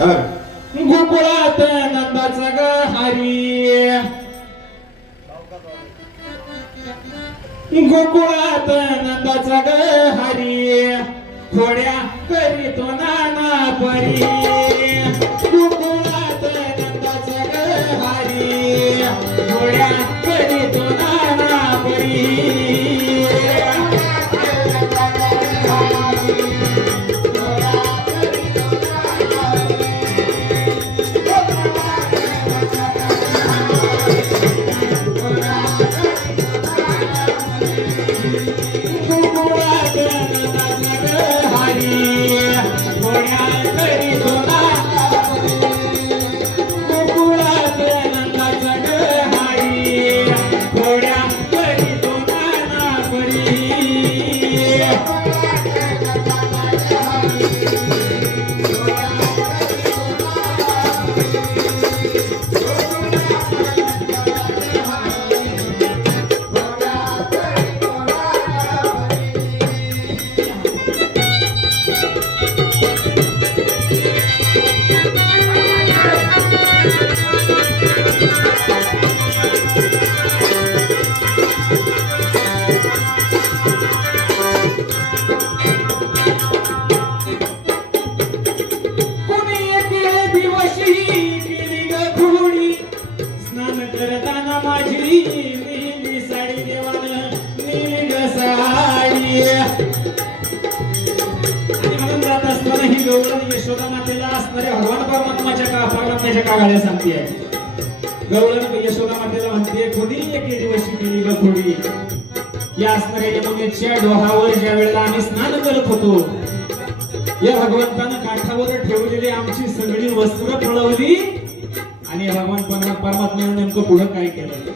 गोकुळात नंदाचा ग हरी. गोकुळात नंदाचा ग हरी. थोड्या करीतो नाना परी. असताना यशोदा मातेला असणाऱ्या भगवान परमात्माच्या का? परमात्म्याच्या कागाळ्या सांगते. गौरव यशोदा मातेला म्हणते कोणी एके दिवशी केली ग खुडी या असणाऱ्या यमुनेच्या डोहावर ज्या वेळेला आम्ही स्नान करत होतो या भगवंतानं काठावर ठेवलेली आमची सगळी वस्त्र पळवली आणि भगवान परमा- परमात्म्यानं नेमकं पुढं काय केलं?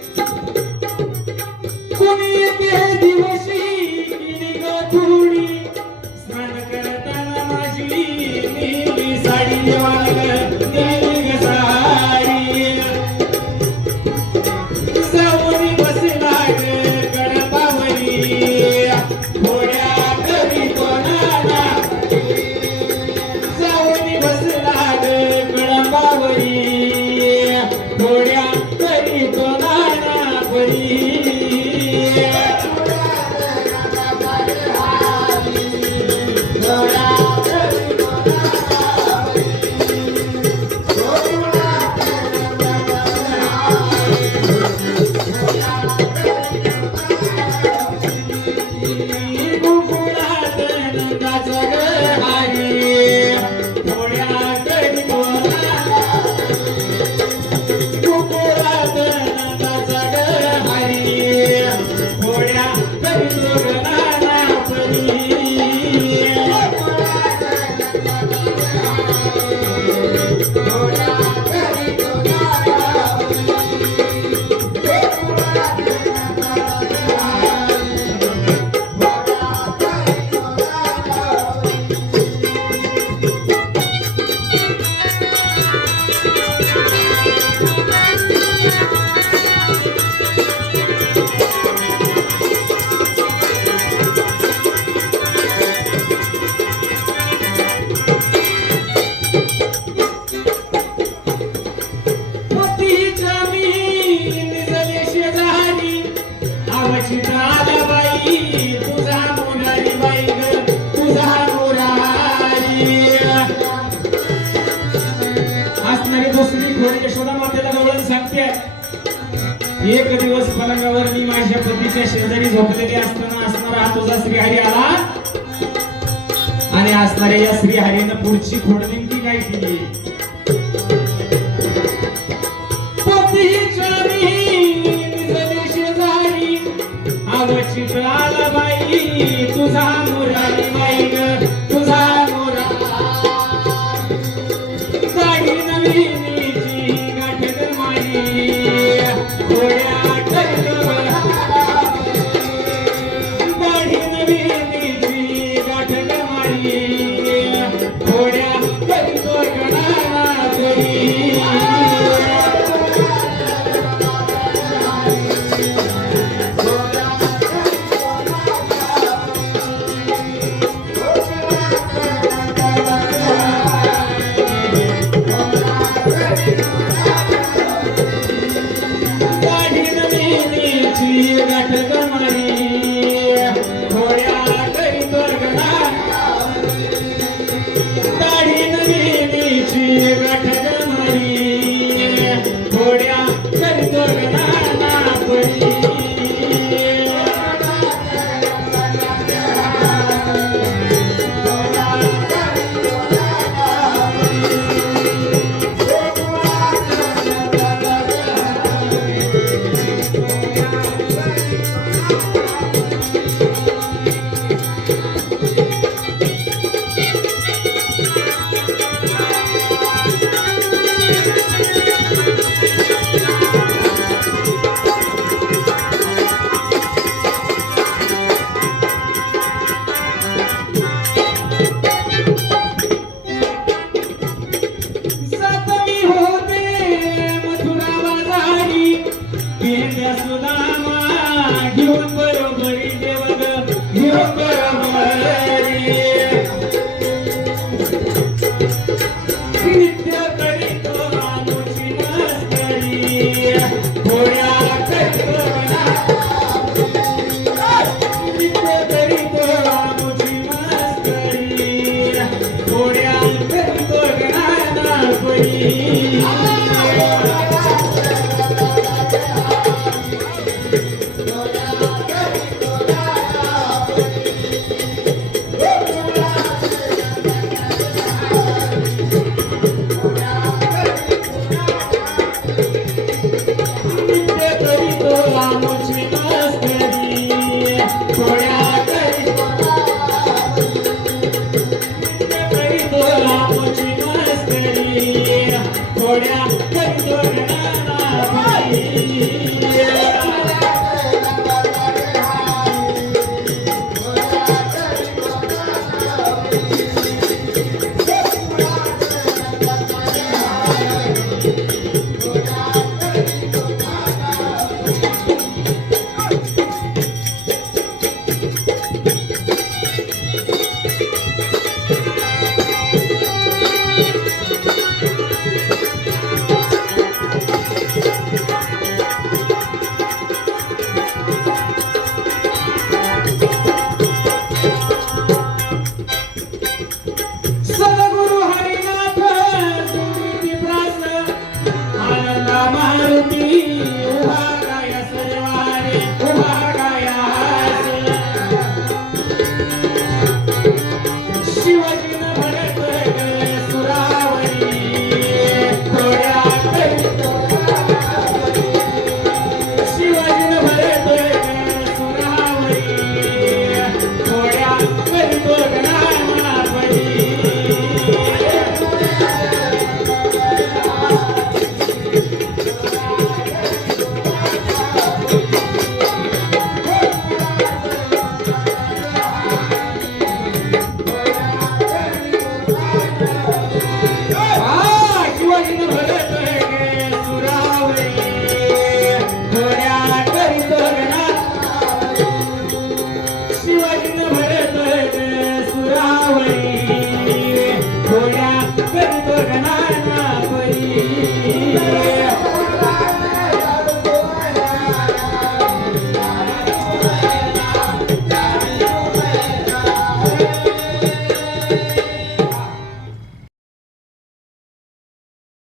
कोणी एके दिवशी see. असणारी दुसरी घोडी यशोदा मातेला गवळण सांगते. एक दिवस पलंगावर मी माझ्या पतीच्या शेजारी झोपलेली असताना असणारा हा तुझा श्रीहरी आला. आणि असणाऱ्या या श्रीहरीनं पुढची खोड नेमकी काय केली? शेजारी. आवची आला बाई तुझा Thank you.